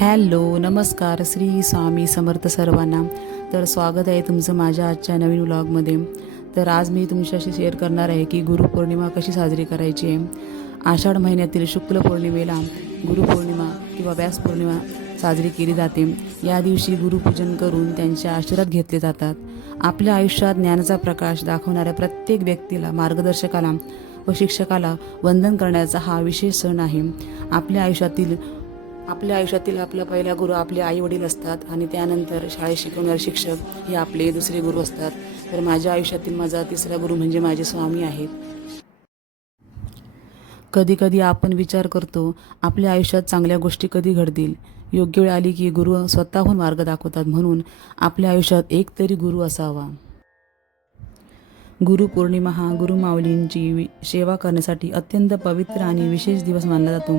Hello, नमस्कार. श्री स्वामी समर्थ सर्वांना. तर स्वागत आहे तुमचं माझ्या आजच्या नवीन व्लॉगमध्ये. तर आज मी तुमच्याशी शेअर करणार आहे की गुरुपौर्णिमा कशी साजरी करायची आहे. आषाढ महिन्यातील शुक्ल पौर्णिमेला गुरुपौर्णिमा किंवा व्यास पौर्णिमा साजरी केली जाते. या दिवशी गुरुपूजन करून त्यांचे आशीर्वाद घेतले जातात. आपल्या आयुष्यात ज्ञानाचा प्रकाश दाखवणाऱ्या प्रत्येक व्यक्तीला, मार्गदर्शकाला व शिक्षकाला वंदन करण्याचा हा विशेष सण आहे. आपल्या आयुष्यातील आपला पहिला गुरु आपले आई वडील असतात आणि त्यानंतर शाळेत शिकवणारे शिक्षक हे आपले दुसरे गुरु असतात. तर माझ्या आयुष्यातील माझा तिसरा गुरु म्हणजे माझे स्वामी आहेत. कधी कधी आपण विचार करतो आपल्या आयुष्यात चांगल्या गोष्टी कधी घडतील. योग्य वेळ आली की गुरु स्वतःहून मार्ग दाखवतात. म्हणून आपल्या आयुष्यात एक तरी गुरु असावा. गुरुपौर्णिमा हा गुरुमाऊलींची सेवा करण्यासाठी अत्यंत पवित्र आणि विशेष दिवस मानला जातो.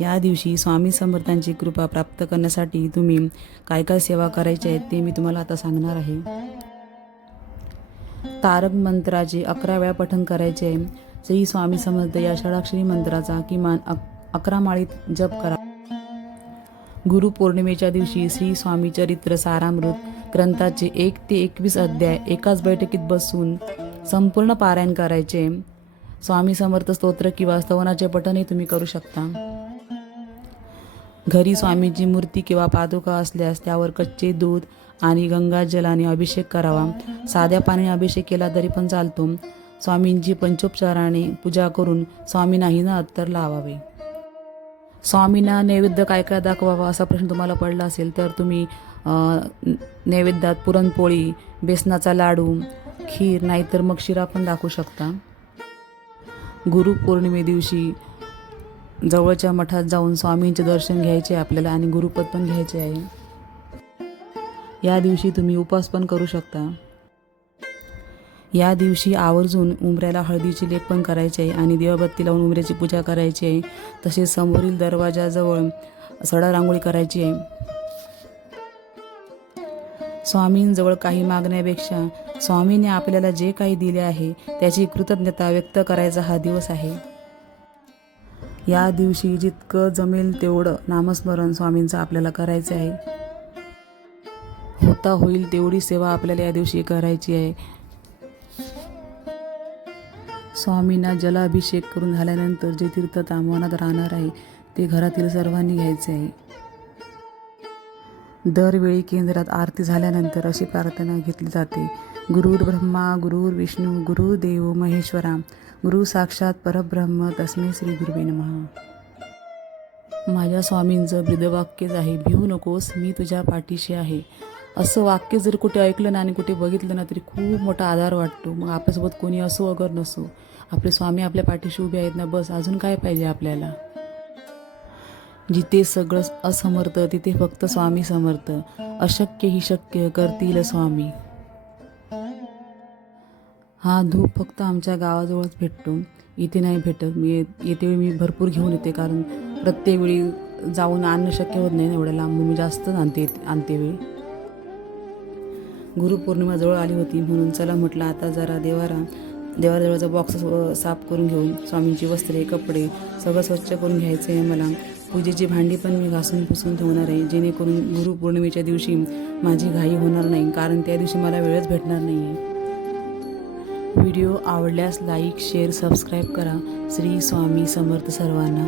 या दिवशी स्वामी समर्थांची कृपा प्राप्त करण्यासाठी तुम्ही काय काय सेवा करायचे आहेत ते मी तुम्हाला आता सांगणार आहे. तारक मंत्राचे 11 वेळा पठण करायचे आहे. श्री स्वामी समर्थ या षडाक्षरी मंत्राचा किमान 11 माळीत जप करा. गुरुपौर्णिमेच्या दिवशी श्री स्वामी चरित्र सारामृत ग्रंथाचे 1 ते 21 अध्याय एकाच बैठकीत बसून संपूर्ण पारायण करायचे. स्वामी समर्थ स्तोत्र किंवा स्तवनाचे पठणही तुम्ही करू शकता. घरी स्वामींची मूर्ती किंवा पादुका असल्यास त्यावर कच्चे दूध आणि गंगाजलाने अभिषेक करावा. साध्या पाण्याने अभिषेक केला तरी पण चालतो. स्वामींची पंचोपचाराने पूजा करून स्वामींनाही न अत्तर लावावे. स्वामींना नैवेद्य काय काय दाखवावा असा प्रश्न तुम्हाला पडला असेल तर तुम्ही नैवेद्यात पुरणपोळी, बेसनाचा लाडू, खीर नाहीतर मग शिरा पण दाखवू शकता. गुरुपौर्णिमे दिवशी जवळच्या मठात जाऊन स्वामींचे दर्शन घ्यायचे आपल्याला आणि गुरुपद पण घ्यायचे आहे. या दिवशी तुम्ही उपवास पण करू शकता. या दिवशी आवर्जून उंबऱ्याला हळदीची लेप पण करायची आहे आणि देवबत्ती लावून उंबऱ्याची पूजा करायची आहे. तसेच समोरील दरवाजाजवळ सडा रांगोळी करायची आहे. स्वामींजवळ काही मागण्यापेक्षा स्वामींनी आपल्याला जे काही दिले आहे त्याची कृतज्ञता व्यक्त करायचा हा दिवस आहे. या दिवशी जितकं जमेल तेवढं नामस्मरण स्वामींचं आपल्याला करायचं आहे. होता होईल तेवढी सेवा आपल्याला या दिवशी करायची आहे. स्वामींना जलाभिषेक करून झाल्यानंतर जे तीर्थ तांबवनात राहणार आहे ते घरातील सर्वांनी घ्यायचे आहे. दरवेळी केंद्रात आरती झाल्यानंतर अशी प्रार्थना घेतली जाते. गुरुर् ब्रह्मा गुरुर् विष्णू गुरुर्देव महेश्वरा गुरु साक्षात परब्रह्म तस्मै श्री गुरुवे नमः. माझ्या स्वामींचं ब्रीदवाक्यच आहे, भिवू नकोस मी तुझ्या पाठीशी आहे. असं वाक्य जर कुठे ऐकलं ना आणि कुठे बघितलं ना तरी खूप मोठा आधार वाटतो. मग आपल्यासोबत कोणी असो अगर नसो, आपले स्वामी आपल्या पाठीशी उभे आहेत ना, बस अजून काय पाहिजे आपल्याला. जिथे सगळं असमर्थ तिथे फक्त स्वामी समर्थ. अशक्य ही शक्य करतील स्वामी. हा धूप फक्त आमच्या गावाजवळच भेटतो, इथे नाही भेटत. येते मी भरपूर घेऊन येते कारण प्रत्येक वेळी जाऊन आणणं शक्य होत नाही ना एवढ्या लांबून. मी जास्त आणते वेळी. गुरुपौर्णिमा जवळ आली होती म्हणून चला म्हटलं आता जरा देवाजवळचा बॉक्स साफ करून घेऊन स्वामींची वस्त्रे कपडे सगळं स्वच्छ करून घ्यायचं आहे मला. पूजेची भांडी पण मी घासून पुसून ठेवणार आहे जेणेकरून गुरुपौर्णिमेच्या दिवशी माझी घाई होणार नाही कारण त्या दिवशी मला वेळच भेटणार नाही आहे. व्हिडिओ आवडल्यास लाईक शेअर सबस्क्राईब करा. श्री स्वामी समर्थ सर्वांना.